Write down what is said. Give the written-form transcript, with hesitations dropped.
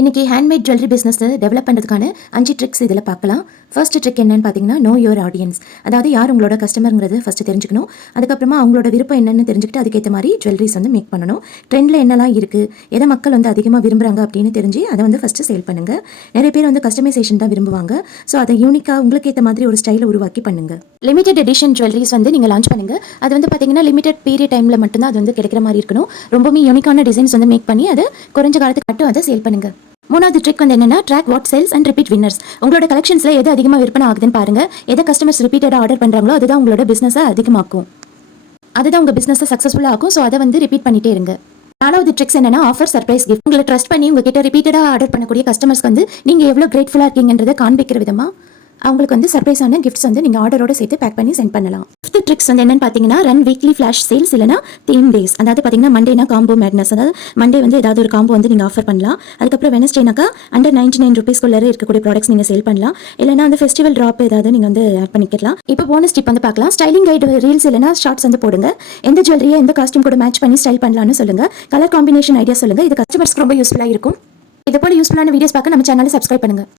இன்னைக்கு handmade jewellery business develop பண்ணுறதுக்கான 5 tricks இதில் பார்க்கலாம். ஃபர்ஸ்ட் ட்ரிக் என்னன்னு பார்த்தீங்கன்னா, நோ யுவர் ஆடியன்ஸ். அதாவது யார் உங்களோட கஸ்டமருங்கிறது ஃபர்ஸ்ட் தெரிஞ்சுக்கணும். அதுக்கப்புறமா அவங்களோட விருப்பம் என்னன்னு தெரிஞ்சுக்கிட்டு அதுக்கேற்ற மாதிரி ஜுவல்லரிஸ் மேக் பண்ணணும். ட்ரெண்டில் என்னெல்லாம் இருக்குது, எதை மக்கள் அதிகமாக விரும்புகிறாங்க அப்படின்னு தெரிஞ்சு அதை ஃபர்ஸ்ட் சேல் பண்ணுங்க. நிறைய பேர் கஸ்டமைசேஷன் தான் விரும்புவாங்க. ஸோ அதை யூனிக்காக உங்களுக்கு ஏற்ற மாதிரி ஒரு ஸ்டைலை உருவாக்கி பண்ணுங்க. லிமிடெட் எடிஷன் ஜுவல்லரிஸ் நீங்கள் லான்ச் பண்ணுங்க. அது பார்த்தீங்கன்னா லிமிடெட் பீரியட் டைமில் மட்டும்தான் அது கிடைக்கிற மாதிரி இருக்கணும். ரொம்பவே யூனிக்கான டிசைன்ஸ் மேக் பண்ணி அதை குறைஞ்ச காலத்துக்கு மட்டும் அதை சேல் பண்ணுங்க. மூணாவது ட்ரிக் என்னன்னா, track what sales and repeat winners. உங்களோட கலெக்ஷன்ஸ்ல எது அதிகமாக விற்பனை ஆகுதுன்னு பாருங்க. எதை கஸ்டமர்ஸ் ரிப்பீட்டடாக ஆர்டர் பண்றாங்களோ அதுதான் உங்களோட பிசினஸை அதிகமாக்கும். அதுதான் உங்க பிசினஸை சக்ஸஸ்ஃபுல்லாக ஆகும். ஸோ அதை ரிப்பீட் பண்ணிட்டே இருங்க. நாலாவது ட்ரிக்ஸ் என்னன்னா, ஆஃபர் சர்ப்ரைஸ் கிஃப்ட். உங்களை ட்ரஸ்ட் பண்ணி உங்ககிட்ட ரிப்பீட்டடாக ஆர்டர் பண்ணக்கூடிய கஸ்டமர்ஸ்க்கு நீங்க எவ்வளோ கிரேட்ஃபுல்லாக இருக்கீங்கன்றதை காண்பிக்கிற விதமா அவங்களுக்கு சர்ப்ரைஸான கிஃப்ட்ஸ் நீங்கள் ஆர்டரோட சேர்த்து பேக் பண்ணி சென்ட் பண்ணலாம். ஃபிஃப்த் ட்ரிக்ஸ் என்னன்னு பார்த்தீங்கன்னா, ரன் வீக்லி ஃபிளாஷ் சேல்ஸ் இல்லைனா தீம் டேஸ். அதாவது பார்த்தீங்கன்னா, மண்டேனா காம்போ மேட்னஸ். அதாவது மண்டே ஏதாவது ஒரு காம்போ நீங்கள் ஆஃபர் பண்ணலாம். அதுக்கப்புறம் வெனஸ்டேனாக்கா அண்டர் 99 rupees இருக்கக்கூடிய ப்ராடக்ட்ஸ் நீங்கள் சேல் பண்ணலாம். இல்லைனா ஃபெஸ்டிவல் ட்ராப் ஏதாவது நீங்கள் ஆட் பண்ணிக்கலாம். இப்போ போனஸ் டிப் பார்க்கலாம். ஸ்டைலிங் கைடு ரீல்ஸ் இல்லைனா ஷார்ட்ஸ் போடுங்க. எந்த ஜுவல்லரியை எந்த காஸ்டியூம் கூட மேட்ச் பண்ணி ஸ்டைல் பண்ணலாம்னு சொல்லுங்க. கலர் காம்பினேஷன் ஐடியா சொல்லுங்க. இது கஸ்டமர்ஸ்க்கு ரொம்ப யூஸ்ஃபுல்லாக இருக்கும். இது போல யூஸ்ஃபுல்லான வீடியோஸ் பார்க்க நம்ம சேனலை சப்ஸ்கிரைப் பண்ணுங்க.